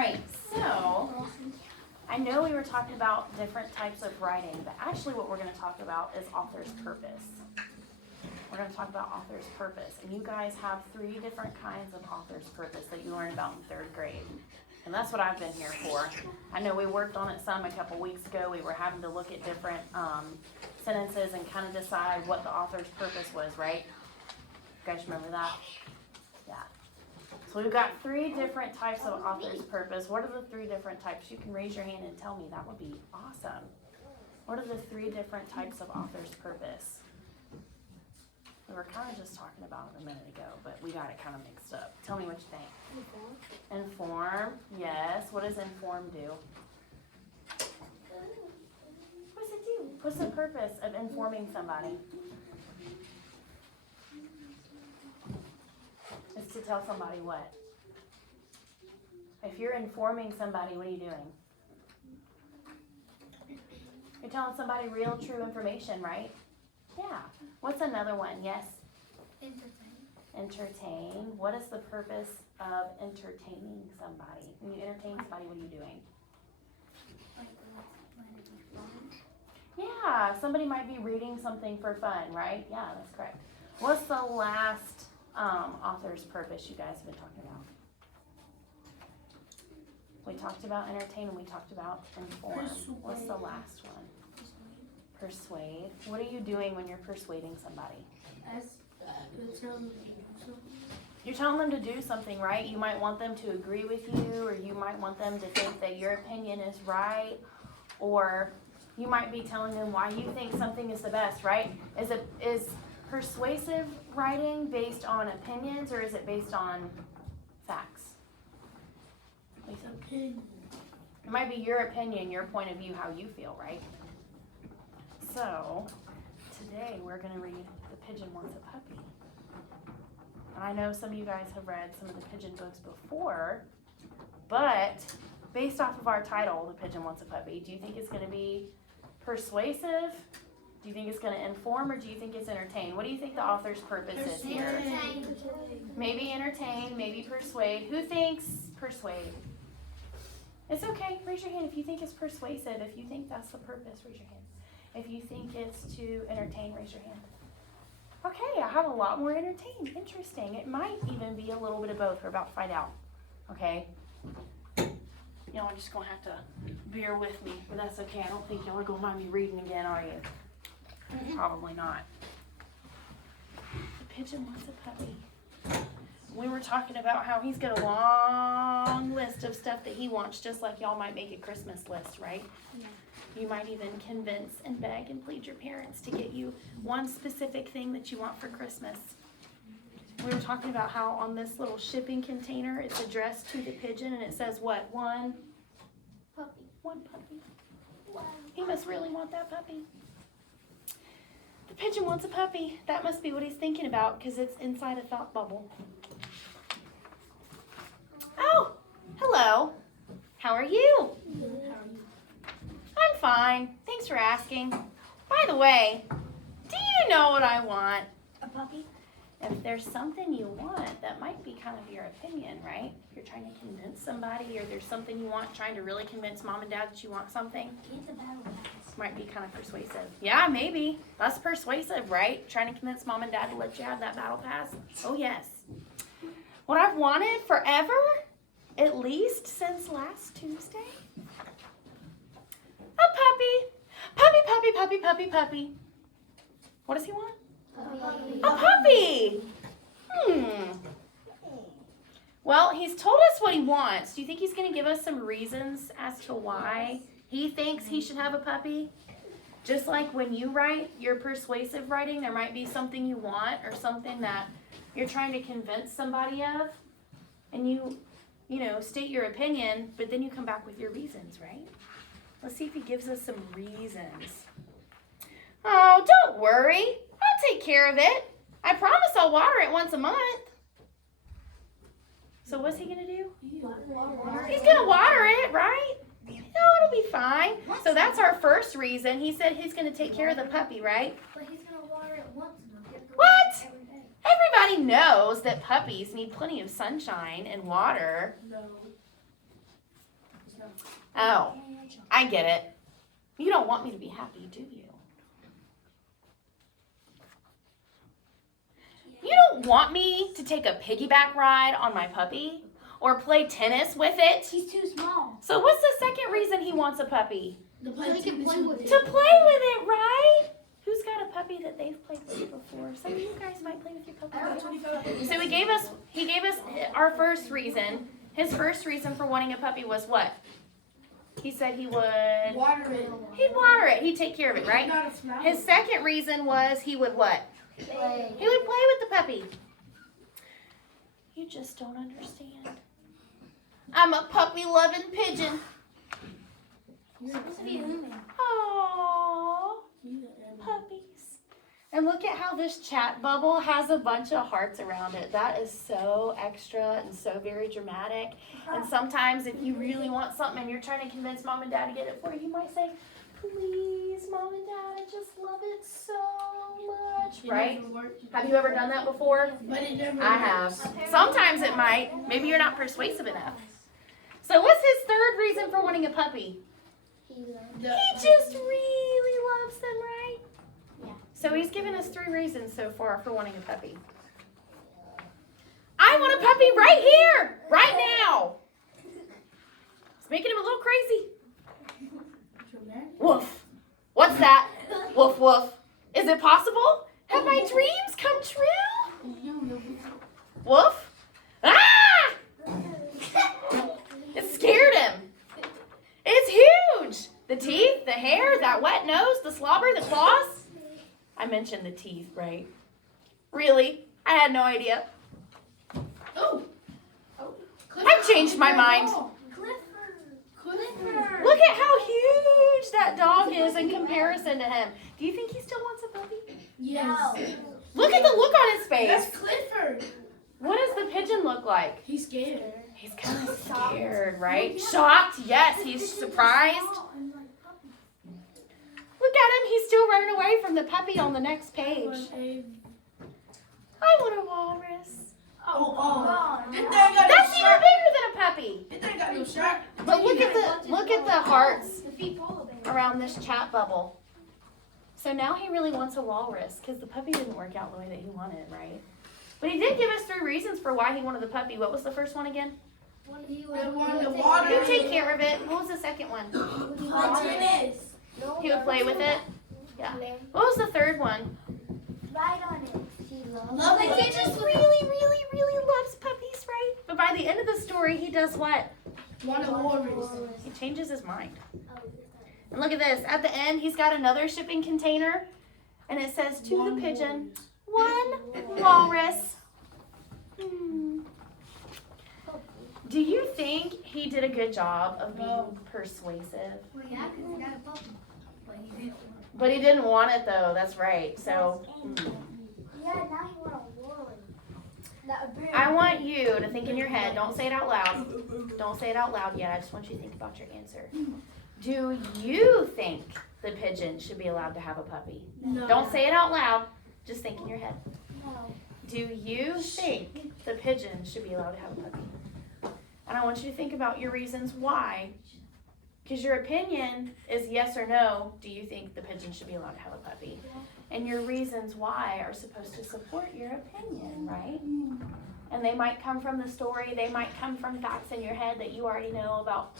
right, so I know we were talking about different types of writing, but actually what we're going to talk about is author's purpose. We're going to talk about author's purpose. And you guys have 3 different kinds of author's purpose that you learn about in 3rd grade. And that's what I've been here for. I know we worked on it some a couple weeks ago. We were having to look at different sentences and kind of decide what the author's purpose was, right? You guys remember that? Yeah. So we've got 3 different types of author's purpose. What are the 3 different types? You can raise your hand and tell me. That would be awesome. What are the 3 different types of author's purpose? We were kind of just talking about it a minute ago, but we got it kind of mixed up. Tell me what you think. Inform. Yes. What does inform do? What does it do? What's the purpose of informing somebody? It's to tell somebody what? If you're informing somebody, what are you doing? You're telling somebody real, true information, right? Yeah. What's another one? Yes? Entertain. What is the purpose of entertaining somebody? When you entertain somebody, what are you doing? Yeah, somebody might be reading something for fun, right? Yeah, that's correct. What's the last author's purpose you guys have been talking about? We talked about entertain and we talked about inform. What's the last one? Persuade. What are you doing when you're persuading somebody? You're telling them to do something, right? You might want them to agree with you, or you might want them to think that your opinion is right, or you might be telling them why you think something is the best, right? Is persuasive writing based on opinions, or is it based on facts? It might be your opinion, your point of view, how you feel, right? So, today we're going to read The Pigeon Wants a Puppy. And I know some of you guys have read some of the Pigeon books before, but based off of our title, The Pigeon Wants a Puppy, do you think it's going to be persuasive? Do you think it's going to inform, or do you think it's entertain? What do you think the author's purpose is here? Maybe entertain, maybe persuade. Who thinks persuade? It's okay. Raise your hand if you think it's persuasive. If you think that's the purpose, raise your hand. If you think it's to entertain, raise your hand. Okay, I have a lot more entertain. Interesting. It might even be a little bit of both. We're about to find out. Okay? Y'all are just going to have to bear with me, but that's okay. I don't think y'all are going to mind me reading again, are you? Probably not. The pigeon wants a puppy. We were talking about how he's got a long list of stuff that he wants, just like y'all might make a Christmas list, right? Yeah. You might even convince and beg and plead your parents to get you one specific thing that you want for Christmas. We were talking about how on this little shipping container, it's addressed to the pigeon, and it says what? One puppy. One puppy. Wow. He must really want that puppy. The pigeon wants a puppy. That must be what he's thinking about, because it's inside a thought bubble. Oh, hello. How are you? I'm fine. Thanks for asking. By the way, do you know what I want? A puppy? If there's something you want, that might be kind of your opinion, right? If you're trying to convince somebody, or there's something you want, trying to really convince mom and dad that you want something. Might be kind of persuasive. Yeah, maybe. That's persuasive, right? Trying to convince mom and dad to let you have that battle pass. Oh, yes. What I've wanted forever, at least since last Tuesday. A puppy. Puppy, puppy, puppy, puppy, puppy. What does he want? A puppy. Well, he's told us what he wants. Do you think he's going to give us some reasons as to why he thinks he should have a puppy? Just like when you write your persuasive writing, there might be something you want or something that you're trying to convince somebody of. And you state your opinion, but then you come back with your reasons, right? Let's see if he gives us some reasons. Oh, don't worry. I'll take care of it. I promise I'll water it once a month. So what's he going to do? He's going to water it, right? No, it'll be fine. So that's our first reason. He said he's going to take care of the puppy, right? But he's going to water it once a month. What? Everybody knows that puppies need plenty of sunshine and water. No. Oh, I get it. You don't want me to be happy, do you? You don't want me to take a piggyback ride on my puppy or play tennis with it? He's too small. So what's the second reason he wants a puppy? So he can play with it. To play with it, right? Who's got a puppy that they've played with before? Some of you guys might play with your puppy. So he gave us our first reason. His first reason for wanting a puppy was what? He said he would Water it. He'd water it. He'd take care of it, right? Not a smell. His second reason was he would what? Play. He would play with the puppy. You just don't understand. I'm a puppy-loving pigeon. You're supposed to be a human. Aww, puppies. And look at how this chat bubble has a bunch of hearts around it. That is so extra and so very dramatic. And sometimes if you really want something and you're trying to convince mom and dad to get it for you, you might say, please, mom and dad, I just love it so much, right? Have you ever done that before? But it never I have. Sometimes it might. Maybe you're not persuasive enough. So what's his third reason for wanting a puppy? He just really loves them, right? Yeah. So he's given us 3 reasons so far for wanting a puppy. I want a puppy right here, right now. It's making him a little crazy. Woof. What's that? Woof, woof. Is it possible? Have my dreams come true? Woof. Ah! It scared him. It's huge. The teeth, the hair, that wet nose, the slobber, the claws. I mentioned the teeth, right? Really? I had no idea. Oh. I've changed my mind. Clifford. Look at how huge that dog is in comparison to him. Do you think he still wants a puppy? Yes. Look at the look on his face. That's Clifford. What does the pigeon look like? He's scared. He's kind of scared, right? Shocked, yes. He's surprised. Look at him. He's still running away from the puppy on the next page. I want a walrus. Oh. That's even bigger than a puppy. It ain't got no shark. But look at the hearts around this chat bubble. So now he really wants a walrus because the puppy didn't work out the way that he wanted, right? But he did give us 3 reasons for why he wanted the puppy. What was the first one again? He wanted the water. He would take care of it. What was the second one? Tennis. He would play with it. Yeah. What was the third one? Ride on it. Like he just really, really, really loves puppies, right? But by the end of the story, he does what? Want a walrus. He changes his mind. And look at this. At the end, he's got another shipping container. And it says, to the pigeon, 1 walrus. Do you think he did a good job of being persuasive? Well, yeah, because he got a puppy. But he didn't. But he didn't want it, though. That's right. So Yeah, now you want a walrus. I want you to think in your head. Don't say it out loud. Don't say it out loud yet. I just want you to think about your answer. Do you think the pigeon should be allowed to have a puppy? No. Don't say it out loud. Just think in your head. No. Do you think the pigeon should be allowed to have a puppy? And I want you to think about your reasons why. Because your opinion is yes or no. Do you think the pigeon should be allowed to have a puppy? And your reasons why are supposed to support your opinion, right? And they might come from the story. They might come from facts in your head that you already know about,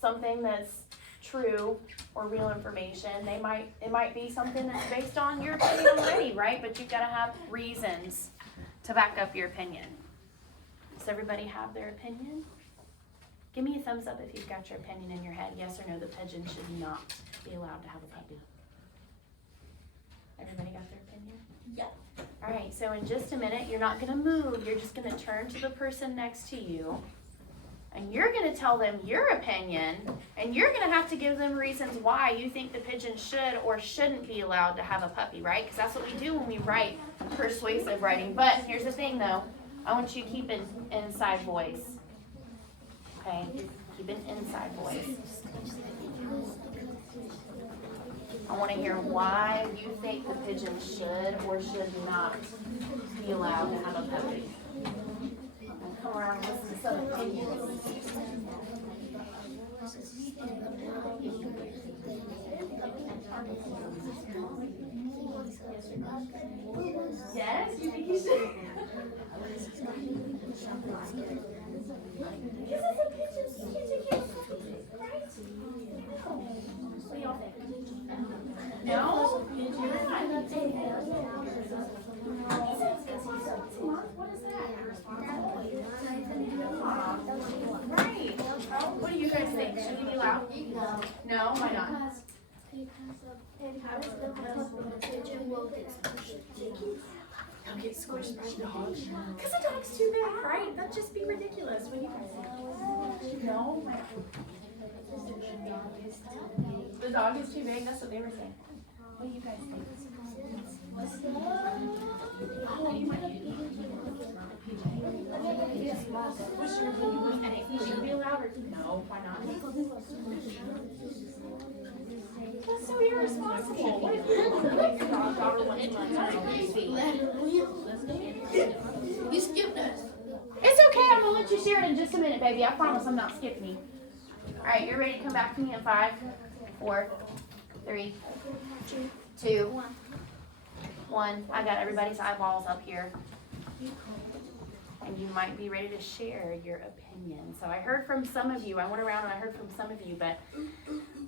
something that's true or real information. It might be something that's based on your opinion already, right? But you've got to have reasons to back up your opinion. Does everybody have their opinion? Give me a thumbs up if you've got your opinion in your head. Yes or no, the pigeon should not be allowed to have a puppy. Everybody got their opinion? Yep. All right, so in just a minute, you're not going to move. You're just going to turn to the person next to you. And you're going to tell them your opinion. And you're going to have to give them reasons why you think the pigeon should or shouldn't be allowed to have a puppy, right? Because that's what we do when we write persuasive writing. But here's the thing, though. I want you to keep an inside voice. Okay? Keep an inside voice. I want to hear why you think the pigeon should or should not be allowed to have a puppy. Come around and listen to some opinions. Yes, you think he should? Because it's a pigeon, you can't take care of puppies, right? No. What do y'all think? No? He says because he's so smart. What is that? Right. What do you guys think? Should he be loud? No, why not? He'll get squished by the dog. Because the dog's too big, right? That'd just be ridiculous. What do you guys think? No, why not? The dog is too big? That's what they were saying. What do you guys think? Oh, you might use what's your opinion? And if should be allowed or no, why not? That's so irresponsible. What if your daughter wants to You skipped us. It's okay, I'm gonna let you share it in just a minute, baby. I promise I'm not skipping you. Alright, you're ready to come back to me in 5, 4, 3, 2, 1. I got everybody's eyeballs up here. And you might be ready to share your opinion. So I heard from some of you. I went around and I heard from some of you, but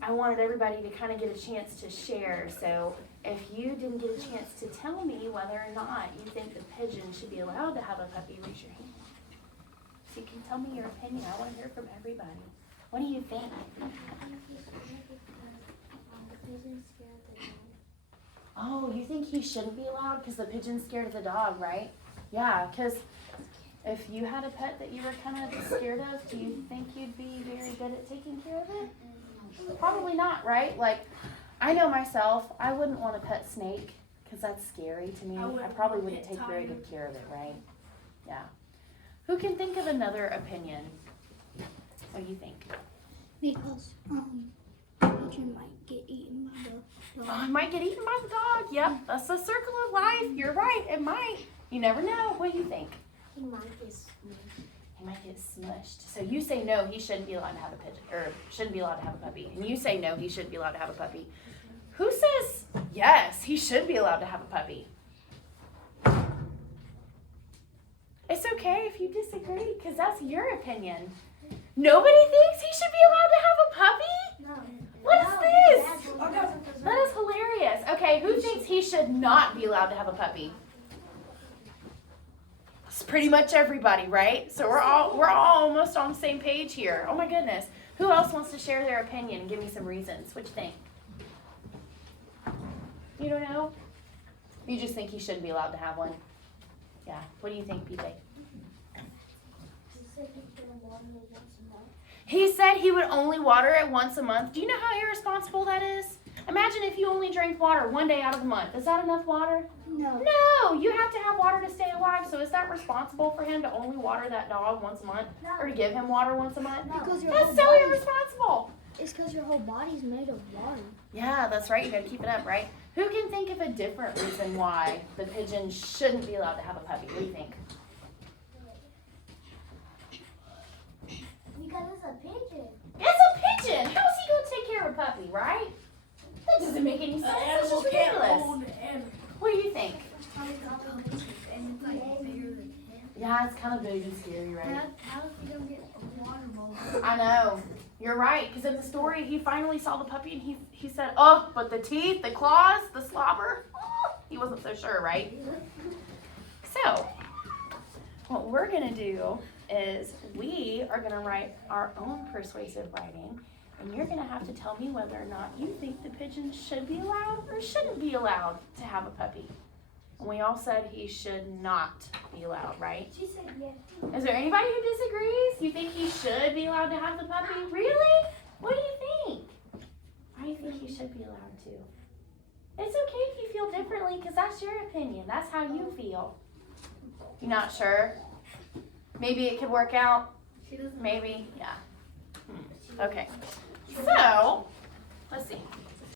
I wanted everybody to kind of get a chance to share. So if you didn't get a chance to tell me whether or not you think the pigeon should be allowed to have a puppy, raise your hand. So you can tell me your opinion. I want to hear from everybody. What do you think? Oh, you think he shouldn't be allowed because the pigeon's scared of the dog, right? Yeah, because if you had a pet that you were kind of scared of, do you think you'd be very good at taking care of it? Probably not, right? Like, I know myself, I wouldn't want a pet snake because that's scary to me. I probably wouldn't take very good care of it, right? Yeah. Who can think of another opinion? What do you think? Because pigeon might get eaten by the dog. Oh, it might get eaten by the dog. Yep, that's the circle of life. You're right, it might. You never know. What do you think? He might get smushed. He might get smushed. So you say no, he shouldn't be allowed to have a pigeon, or shouldn't be allowed to have a puppy. And you say no, he shouldn't be allowed to have a puppy. Who says yes, he should be allowed to have a puppy? It's okay if you disagree, because that's your opinion. Nobody thinks he should be allowed to have a puppy? No. What is this? That is hilarious. Okay, who thinks he should not be allowed to have a puppy? It's pretty much everybody, right? So we're all almost on the same page here. Oh my goodness. Who else wants to share their opinion and give me some reasons? What you think? You don't know? You just think he shouldn't be allowed to have one? Yeah. What do you think, PJ? He said he would only water it once a month. Do you know how irresponsible that is? Imagine if you only drank water one day out of the month. Is that enough water? No. No, you have to have water to stay alive. So is that responsible for him to only water that dog once a month? No. Or to give him water once a month? No. Because That's so irresponsible. It's because your whole body's made of water. Yeah, that's right. You got to keep it up, right? Who can think of a different reason why the pigeon shouldn't be allowed to have a puppy? What do you think? Because it's a pigeon. It's a pigeon. How is he going to take care of a puppy, right? That doesn't make any sense. It's just ridiculous. What do you think? Yeah, it's kind of big and scary, right? How is he going to get a water bowl? I know. You're right. Because in the story, he finally saw the puppy and he said, oh, but the teeth, the claws, the slobber. Oh, he wasn't so sure, right? So, what we're going to do is we are going to write our own persuasive writing. And you're going to have to tell me whether or not you think the pigeon should be allowed or shouldn't be allowed to have a puppy. And we all said he should not be allowed, right? She said yes. Is there anybody who disagrees? You think he should be allowed to have the puppy? Really? What do you think? I think he should be allowed to. It's okay if you feel differently because that's your opinion. That's how you feel. You're not sure? Maybe it could work out? Maybe, yeah. Okay. So, let's see.